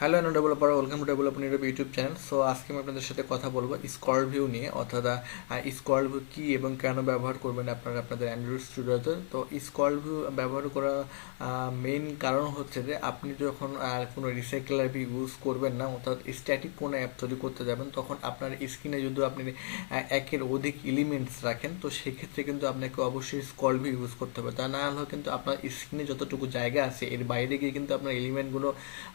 Hello developer, welcome to develop YouTube channel. So আজকে আমি আপনাদের সাথে কথা বলবো স্ক্রল ভিউ নিয়ে, অর্থাৎ স্ক্রল ভিউ কী এবং কেন ব্যবহার করবেন আপনারা আপনাদের অ্যান্ড্রয়েড স্টুডিওতে। তো স্ক্রল ভিউ ব্যবহার করা মেইন কারণ হচ্ছে যে আপনি যখন কোনো রিসাইকেলার ভিউ ইউজ করবেন না, অর্থাৎ স্ট্যাটিক কোনো অ্যাপ তৈরি করতে যাবেন, তখন আপনার স্ক্রিনে যদি আপনি একের অধিক এলিমেন্টস রাখেন, তো সেক্ষেত্রে কিন্তু আপনাকে অবশ্যই স্ক্রল ভিউ ইউজ করতে হবে। তা না হলে কিন্তু আপনার স্ক্রিনে যতটুকু জায়গা আছে এর বাইরে গিয়ে কিন্তু আপনার এলিমেন্টগুলো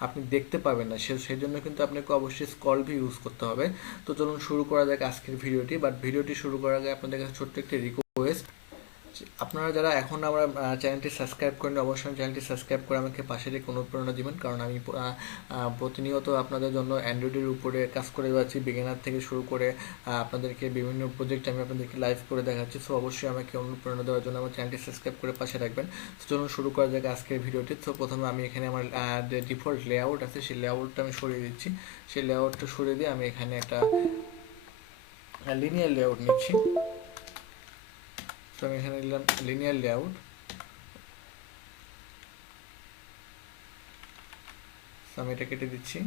আপনি দেখতে পাবেন না। সেই জন্য কিন্তু আপনাকে অবশ্যই স্ক্রল ভিউ ইউজ করতে হবে। তো চলুন শুরু করা যাক আজকের ভিডিওটি। বাট ভিডিওটি শুরু করার আগে আপনাদের কাছে ছোট্ট একটি রিকোয়েস্ট, আপনারা যারা এখন আমার চ্যানেলটি সাবস্ক্রাইব করেন, অবশ্যই চ্যানেলটি সাবস্ক্রাইব করে আমাকে পাশে রেখে অনুপ্রেরণা দিবেন, কারণ আমি প্রতিনিয়ত আপনাদের জন্য অ্যান্ড্রয়েডের উপরে কাজ করে যাচ্ছি, বিগিনার থেকে শুরু করে আপনাদেরকে বিভিন্ন প্রজেক্ট আমি আপনাদেরকে লাইভ করে দেখাচ্ছি। সো অবশ্যই আমাকে অনুপ্রেরণা দেওয়ার জন্য আমার চ্যানেলটি সাবস্ক্রাইব করে পাশে রাখবেন। তো চলুন শুরু করা যাক আজকের ভিডিওটি। তো প্রথমে আমি এখানে আমার যে ডিফল্ট লেআউট আছে সেই লেআউটটা আমি সরিয়ে দিচ্ছি। সেই লেআউটটা সরিয়ে দিয়ে আমি এখানে একটা লিনিয়ার লেআউট নিচ্ছি। তো আমি এখানে নিলাম লিনিয়ার লেআউট। আমি এটা কেটে দিচ্ছি।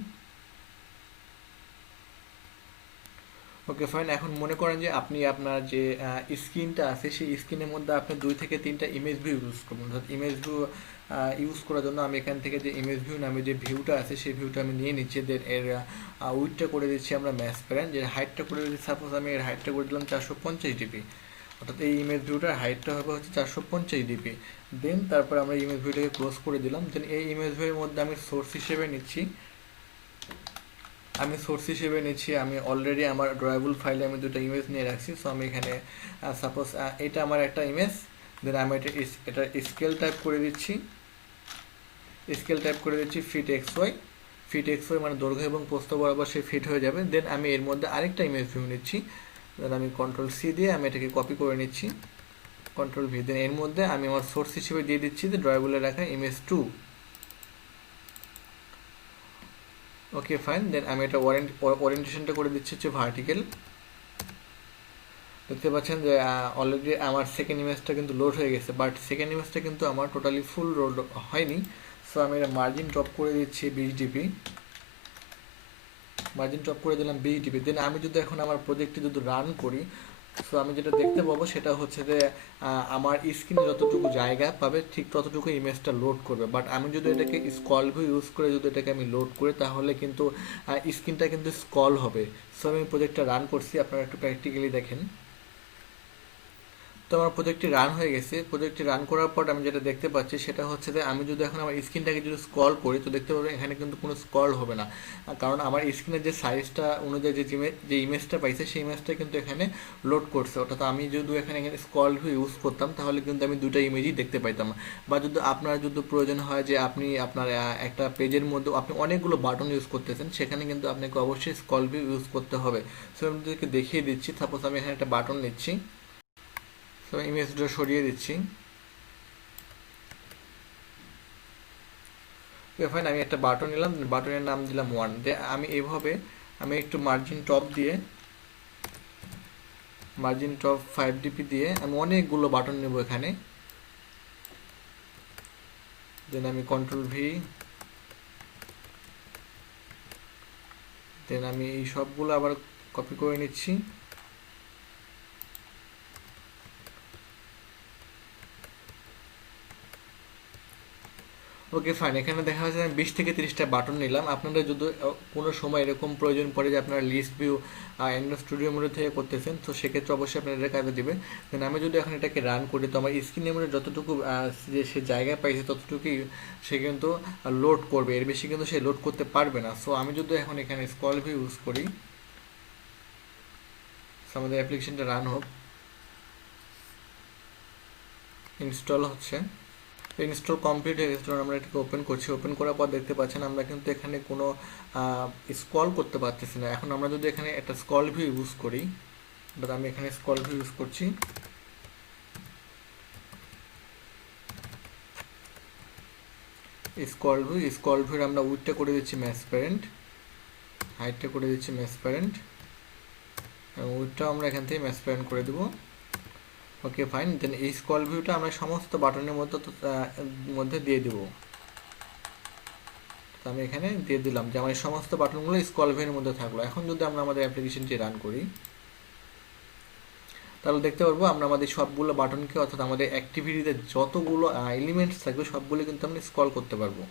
Okay fine. এখন মনে করেন যে আপনি আপনার যে স্ক্রিনটা আছে সেই স্ক্রিনের মধ্যে আপনি 2 থেকে 3টা ইমেজ ভিউ ইউজ করবেন। অর্থাৎ ইমেজ ভিউ ইউজ করার জন্য আমি এখান থেকে যে ইমেজ ভিউ নামে যে ভিউটা আছে সেই ভিউটা আমি নিয়ে নিচ্ছি। দেন এর উইডথটা করে দিচ্ছি আমরা ম্যাসপ্যারেন্ট, যে হাইটটা করে দিচ্ছি, সাপোজ আমি এর হাইটটা করে দিলাম 450 ডিপি। অর্থাৎ এই ইমেজ ভিউটার হাইটটা হবে হচ্ছে 450 ডিপি। দেন তারপর আমরা ইমেজ ভিউটাকে ক্লোজ করে দিলাম। দেন এই ইমেজ ভিউয়ের মধ্যে আমি সোর্স হিসেবে নিচ্ছি, আমি অলরেডি আমার ড্রয়েবল ফাইলে আমি 2টা ইমেজ নিয়ে রাখছি। সো আমি এখানে সাপোজ এটা আমার একটা ইমেজ। দেন আমি এটা স্কেল টাইপ করে দিচ্ছি, ফিট এক্স ওয়াই মানে দৈর্ঘ্য এবং প্রস্থ বরাবর সে ফিট হয়ে যাবে। দেন আমি এর মধ্যে আরেকটা ইমেজ ভিউ নিচ্ছি। দেন আমি কন্ট্রোল সি দিয়ে আমি এটাকে কপি করে নিচ্ছি, কন্ট্রোল ভি। দেন এর মধ্যে আমি আমার সোর্স হিসেবে দিয়ে দিচ্ছি যে ড্রয়েবলে রাখা ইমেজ 2। Okay fine. দেন আমি এটা ওরিয়েন্টেশনটা করে দিচ্ছি হচ্ছে ভার্টিক্যাল। দেখতে পাচ্ছেন যে অলরেডি আমার সেকেন্ড ইমেজটা কিন্তু লোড হয়ে গেছে, বাট সেকেন্ড ইমেজটা কিন্তু আমার টোটালি ফুল লোড হয়নি। সো আমি এটা মার্জিন টপ করে দিচ্ছি 20 ডিপি, মার্জিন টপ করে দিলাম 20 ডিপি। দেন আমি যদি এখন আমার প্রজেক্টটি যদি রান করি, সো আমি যেটা দেখতে পাবো সেটা হচ্ছে যে আমার স্ক্রিনে যতটুকু জায়গা পাবে ঠিক ততটুকু ইমেজটা লোড করবে। বাট আমি যদি এটাকে স্ক্রল ভিউ ইউজ করে যদি এটাকে আমি লোড করি, তাহলে কিন্তু স্ক্রিনটা কিন্তু স্ক্রল হবে। সো আমি প্রজেক্টটা রান করছি, আপনারা একটু প্র্যাকটিক্যালি দেখেন। তো আমার প্রজেক্টটি রান হয়ে গেছে। প্রজেক্টটি রান করার পর আমি যেটা দেখতে পাচ্ছি সেটা হচ্ছে যে আমি যদি এখন আমার স্ক্রিনটাকে যদি স্ক্রল করি, তো দেখতে পাবেন এখানে কিন্তু কোনো স্ক্রল হবে না, কারণ আমার স্ক্রিনের যে সাইজটা অনুযায়ী যে ইমেজটা পাইছে সেই ইমেজটা কিন্তু এখানে লোড করছে। অর্থাৎ আমি যদি এখানে স্ক্রল ভিউ ইউজ করতাম তাহলে কিন্তু আমি 2টা ইমেজই দেখতে পাইতাম। বা যদি আপনার যদি প্রয়োজন হয় যে আপনি আপনার একটা পেজের মধ্যে আপনি অনেকগুলো বাটন ইউজ করতেছেন, সেখানে কিন্তু আপনাকে অবশ্যই স্ক্রল ভিউ ইউজ করতে হবে। সো আমি আপনাদেরকে দেখিয়ে দিচ্ছি। সাপোজ আমি এখানে একটা বাটন নিচ্ছি, তো ইমেজটা সরিয়ে দিচ্ছি। ফাইন, আমি একটা বাটন নিলাম, বাটনের নাম দিলাম 1। আমি এইভাবে আমি একটু মার্জিন টপ 5 ডিপি দিয়ে আমি অনেকগুলো বাটন নেব এখানে। দেন আমি কন্ট্রোল ভি, দেন আমি এই সবগুলো আবার কপি করে নিচ্ছি। Okay fine. এখানে দেখা যাচ্ছে আমি 20 থেকে 30টা বাটন নিলাম। আপনারা যদি কোনো সময় এরকম প্রয়োজন পড়ে যে আপনারা list view Android Studio mode থেকে করতেছেন, তো সেক্ষেত্রে অবশ্যই আপনারা এটা কাজে দিবে। দেন আমি যদি এখন এটাকে রান করি, তো আমার স্ক্রিনের মধ্যে যতটুকু যে সে জায়গায় পাইছে ততটুকুই সে কিন্তু লোড করবে, এর বেশি কিন্তু সে লোড করতে পারবে না। সো আমি যদি এখন এখানে স্ক্রল ভিউ ইউজ করি, আমাদের অ্যাপ্লিকেশনটা রান হোক, ইনস্টল হচ্ছে, ইনস্টল কমপ্লিট হয়ে গেছে। আমরা এটাকে ওপেন করছি। ওপেন করার পর দেখতে পাচ্ছেন আমরা কিন্তু এখানে কোনো স্ক্রল করতে পারতেছি না। এখন আমরা যদি এখানে একটা স্ক্রল ভিউ ইউজ করি, বাট আমি এখানে স্ক্রল ভিউ ইউজ করছি। স্ক্রল ভিউর আমরা উইডথটা করে দিচ্ছি ম্যাসপ্যারেন্ট, হাইটটা করে দিচ্ছি ম্যাসপ্যারেন্ট, এবং উইডথটাও আমরা এখান থেকে ম্যাসপ্যারেন্ট করে দেবো। Okay fine. দেন এই স্ক্রল ভিউটা আমরা সমস্ত বাটনের মধ্যে দিয়ে দেবো। তো আমি এখানে দিয়ে দিলাম যে আমার এই সমস্ত বাটনগুলো স্ক্রল ভিউয়ের মধ্যে থাকলো। এখন যদি আমরা আমাদের অ্যাপ্লিকেশনটি রান করি, তাহলে দেখতে পারবো আমরা আমাদের সবগুলো বাটনকে, অর্থাৎ আমাদের অ্যাক্টিভিটিতে যতগুলো এলিমেন্টস থাকবে সবগুলো কিন্তু আমরা স্ক্রল করতে পারবো।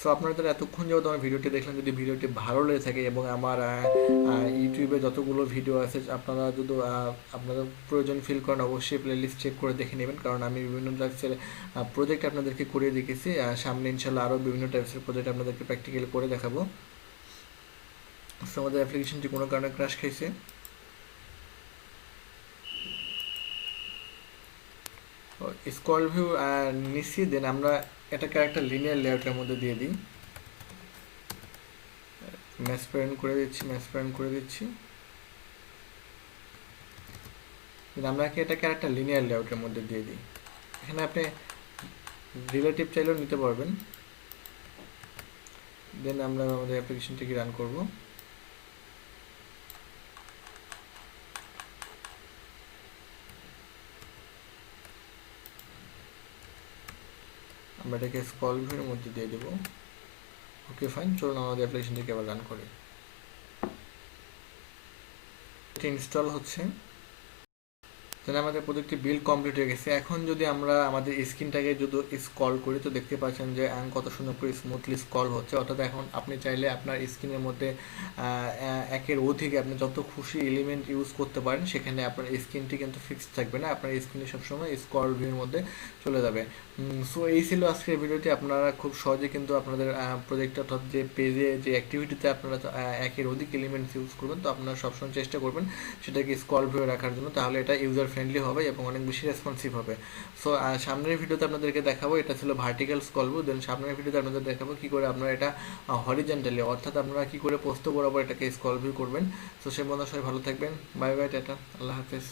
সো আপনারা এতক্ষণ যাবত আমার ভিডিওটি দেখলেন, যদি ভিডিওটি ভালো লেগে থাকে এবং আমার ইউটিউবে যতগুলো ভিডিও আছে আপনারা যদি আপনারা প্রয়োজন ফিল করেন, অবশ্যই প্লেলিস্ট চেক করে দেখে নেবেন, কারণ আমি বিভিন্ন টাইপসের প্রজেক্ট আপনাদেরকে করিয়ে দেখেছি। সামনে ইনশাল্লাহ আরও বিভিন্ন টাইপসের প্রজেক্ট আপনাদেরকে প্র্যাকটিক্যালি করে দেখাবো। সো আমাদের অ্যাপ্লিকেশনটি কোনো কারণে ক্র্যাশ খাইছে। স্ক্রল ভিউ নিচ্ছি, দেন আমরা এটাকে একটা লিনিয়ার লেআউটের মধ্যে দিয়ে দিই। ম্যাচ প্যারেন্ট করে দিচ্ছি। আমরা এটাকে একটা লিনিয়ার লেআউটের মধ্যে দিয়ে দিই। এখানে আপনি রিলেটিভ চাইলেও নিতে পারবেন। দেন আমরা আমাদের অ্যাপ্লিকেশনটিকে রান করব। আমরা এটাকে স্ক্রল ভিউর মধ্যে দিয়ে দেবো। ওকে ফাইন, চলুন আমাদের অ্যাপ্লিকেশনটিকে আবার রান করি। এটি ইনস্টল হচ্ছে। তাহলে আমাদের প্রজেক্টটি বিল্ড কমপ্লিট হয়ে গেছে। এখন যদি আমরা আমাদের স্ক্রিনটাকে যদি স্ক্রল করি, তো দেখতে পাচ্ছেন যে কত সুন্দর করে স্মুথলি স্ক্রল হচ্ছে। অর্থাৎ এখন আপনি চাইলে আপনার স্ক্রিনের মধ্যে একের অধিক আপনি যত খুশি এলিমেন্ট ইউজ করতে পারেন, সেখানে আপনার স্ক্রিনটি কিন্তু ফিক্সড থাকবে না, আপনার স্ক্রিনে সবসময় স্ক্রল ভিউর মধ্যে চলে যাবে। সো এই ছিল আজকের ভিডিওটি। আপনারা খুব সহজে কিন্তু আপনাদের প্রজেক্ট, অর্থাৎ যে পেজে যে অ্যাক্টিভিটিতে আপনারা একের অধিক এলিমেন্টস ইউজ করবেন, তো আপনারা সবসময় চেষ্টা করবেন সেটাকে স্ক্রল ভিউ রাখার জন্য, তাহলে এটা ইউজার ফ্রেন্ডলি হবে এবং অনেক বেশি রেসপন্সিভ হবে। সো সামনের ভিডিওতে আপনাদেরকে দেখাবো, এটা ছিল ভার্টিক্যাল স্ক্রল ভিউ। দেন সামনের ভিডিওতে আপনাদের দেখাবো কী করে আপনারা এটা হরিজন্টালি, অর্থাৎ আপনারা কী করে পোস্ত বরাবর এটাকে স্ক্রল ভিউ করবেন। সো সে মতো সবাই ভালো থাকবেন। বাই বাই, টাটা, আল্লাহ হাফেজ।